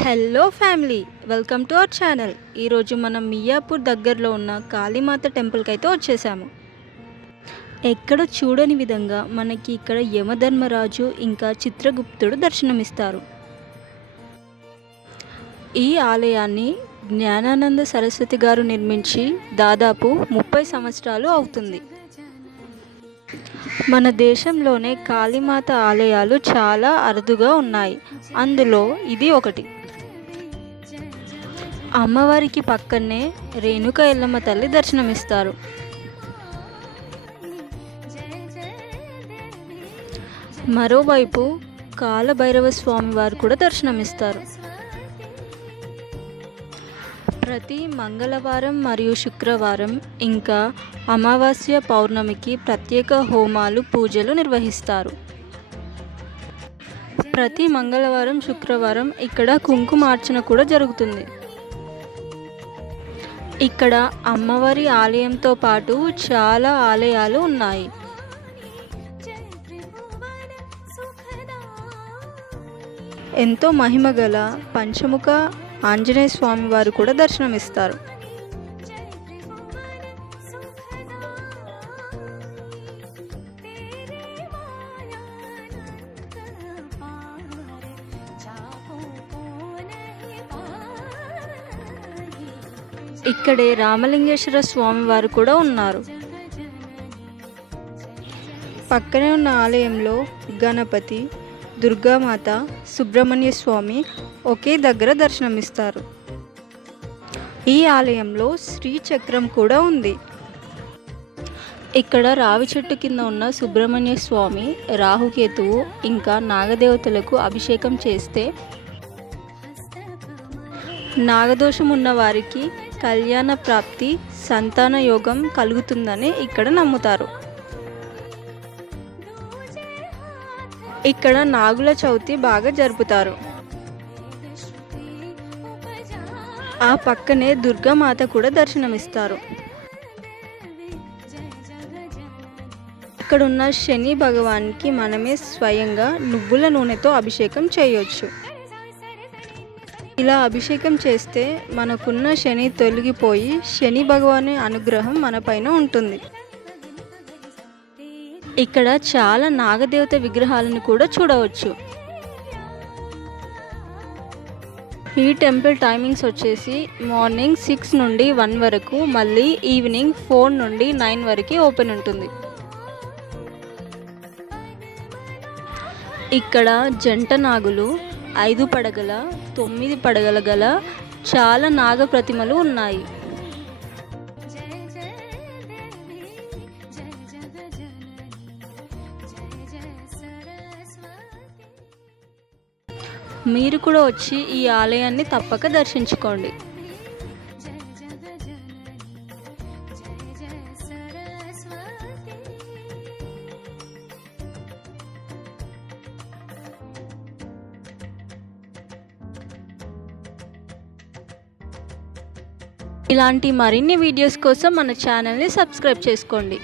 Hello family, welcome to our channel. ఈరోజు మనం మియాపూర్ దగ్గరలో ఉన్న కాళీమాత టెంపుల్కి అయితే వచ్చేసాము. ఎక్కడ చూడని విధంగా మనకి ఇక్కడ యమధర్మరాజు ఇంకా చిత్రగుప్తుడు దర్శనమిస్తారు. ఈ ఆలయాన్ని జ్ఞానానంద సరస్వతి గారు నిర్మించి దాదాపు 30 సంవత్సరాలు అవుతుంది. మన దేశంలోనే కాళీమాత ఆలయాలు చాలా అరుదుగా ఉన్నాయి. అందులో ఇది ఒకటి. అమ్మవారికి పక్కనే రేణుక ఎల్లమ్మ తల్లి దర్శనమిస్తారు. మరోవైపు కాలభైరవ స్వామి వారు కూడా దర్శనమిస్తారు. ప్రతి మంగళవారం మరియు శుక్రవారం ఇంకా అమావాస్య పౌర్ణమికి ప్రత్యేక హోమాలు పూజలు నిర్వహిస్తారు. ప్రతి మంగళవారం శుక్రవారం ఇక్కడ కుంకుమార్చన కూడా జరుగుతుంది. ఇక్కడ అమ్మవారి ఆలయంతో పాటు చాలా ఆలయాలు ఉన్నాయి. ఎంతో మహిమగల పంచముఖ ఆంజనేయ స్వామి వారు కూడా దర్శనమిస్తారు. ఇక్కడే రామలింగేశ్వర స్వామి వారు కూడా ఉన్నారు. పక్కనే ఉన్న ఆలయంలో గణపతి, దుర్గామాత, సుబ్రహ్మణ్య స్వామి ఒకే దగ్గర దర్శనమిస్తారు. ఈ ఆలయంలో శ్రీచక్రం కూడా ఉంది. ఇక్కడ రావి చెట్టు కింద ఉన్న సుబ్రహ్మణ్య స్వామి, రాహుకేతువు ఇంకా నాగదేవతలకు అభిషేకం చేస్తే నాగదోషం ఉన్న వారికి కళ్యాణ ప్రాప్తి, సంతాన యోగం కలుగుతుందని ఇక్కడ నమ్ముతారు. ఇక్కడ నాగుల చవితి బాగా జరుపుతారు. ఆ పక్కనే దుర్గామాత కూడా దర్శనమిస్తారు. ఇక్కడున్న శని భగవాన్కి మనమే స్వయంగా నువ్వుల నూనెతో అభిషేకం చేయొచ్చు. ఇలా అభిషేకం చేస్తే మనకున్న శని తొలగిపోయి శని భగవాని అనుగ్రహం మన పైన ఉంటుంది. ఇక్కడ చాలా నాగదేవత విగ్రహాలను కూడా చూడవచ్చు. ఈ టెంపుల్ టైమింగ్స్ వచ్చేసి మార్నింగ్ 6 నుండి 1 వరకు, మళ్ళీ ఈవినింగ్ 4 నుండి 9 వరకు ఓపెన్ ఉంటుంది. ఇక్కడ జంట నాగులు, 5 పడగల, 9 పడగల గల చాలా నాగ ప్రతిమలు ఉన్నాయి. మీరు కూడా వచ్చి ఈ ఆలయాన్ని తప్పక దర్శించుకోండి. ఇలాంటి మరిన్ని వీడియోస్ కోసం మన ఛానల్ని సబ్స్క్రైబ్ చేసుకోండి.